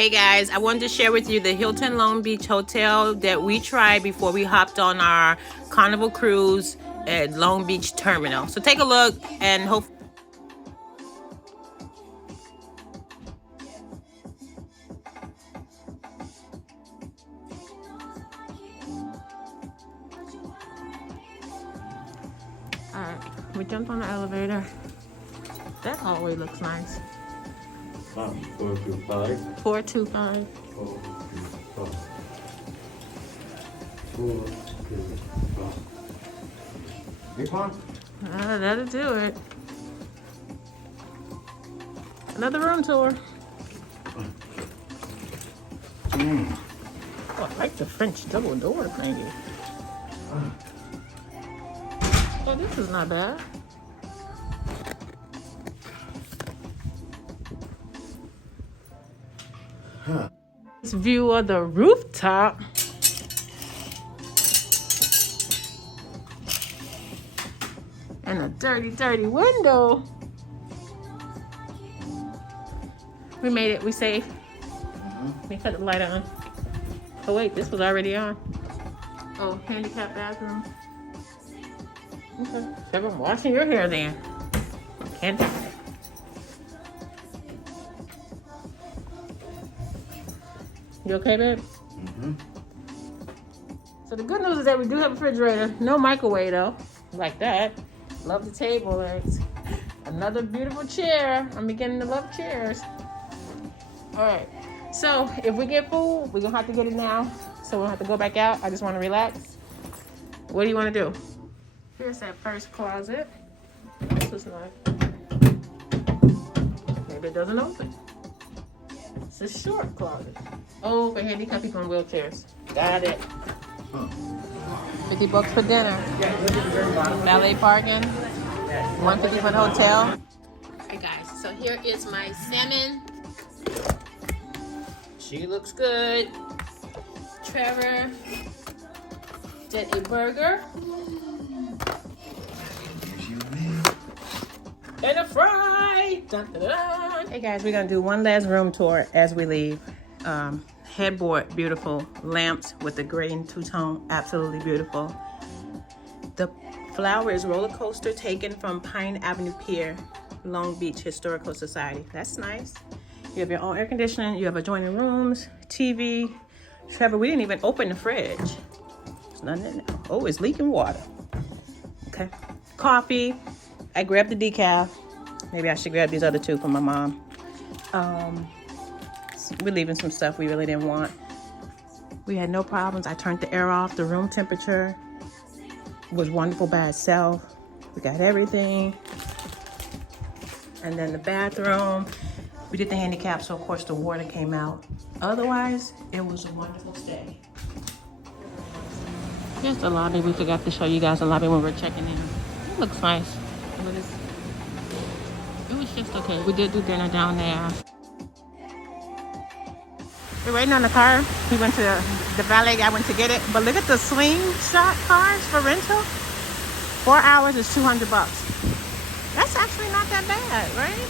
Hey guys, I wanted to share with you the Hilton Long Beach Hotel that we tried before we hopped on our Carnival cruise at Long Beach Terminal. So take a look and hope. Alright, we jumped on the elevator. That hallway looks nice. 425. 425. 425. 425. Big one? That'll do it. Another room tour. Oh, I like the French double door thingy. Oh, this is not bad. This view of the rooftop. And a dirty, dirty window. We made it. We safe. Let me cut the light on. Oh wait, this was already on. Oh, handicap bathroom. Okay. So I'm washing your hair then. Can't do that. You okay, babe? Mm-hmm. So the good news is that we do have a refrigerator. No microwave though. Like that. Love the table legs. Another beautiful chair. I'm beginning to love chairs. Alright. So if we get food, we're gonna have to get it now. So we'll have to go back out. I just want to relax. What do you want to do? Here's that first closet. This is nice. Maybe it doesn't open. It's a short closet. Oh, for handicapped people in wheelchairs. Got it. 50 bucks for dinner. Valet parking. 150 for the hotel. Alright guys, so here is my salmon. She looks good. Trevor did a burger. And a fry. Dun, dun, dun. Hey guys, we're gonna do one last room tour as we leave. Headboard, beautiful. Lamps with the green two-tone, absolutely beautiful. The flower is roller coaster taken from Pine Avenue Pier, Long Beach Historical Society. That's nice. You have your own air conditioning. You have adjoining rooms, TV. Trevor, we didn't even open the fridge. There's nothing in there. Oh, it's leaking water. Okay. Coffee. I grabbed the decaf. Maybe I should grab these other two for my mom. We're leaving some stuff we really didn't want. We had no problems. I turned the air off. The room temperature was wonderful by itself. We got everything. And then the bathroom. We did the handicap, so of course the water came out. Otherwise, it was a wonderful stay. Here's the lobby. We forgot to show you guys the lobby when we were checking in. It looks nice. It was just okay. We did do dinner down there. We're waiting on the car. We went to the valet guy went to get it. But look at the slingshot cars for rental. 4 hours is $200. That's actually not that bad, right?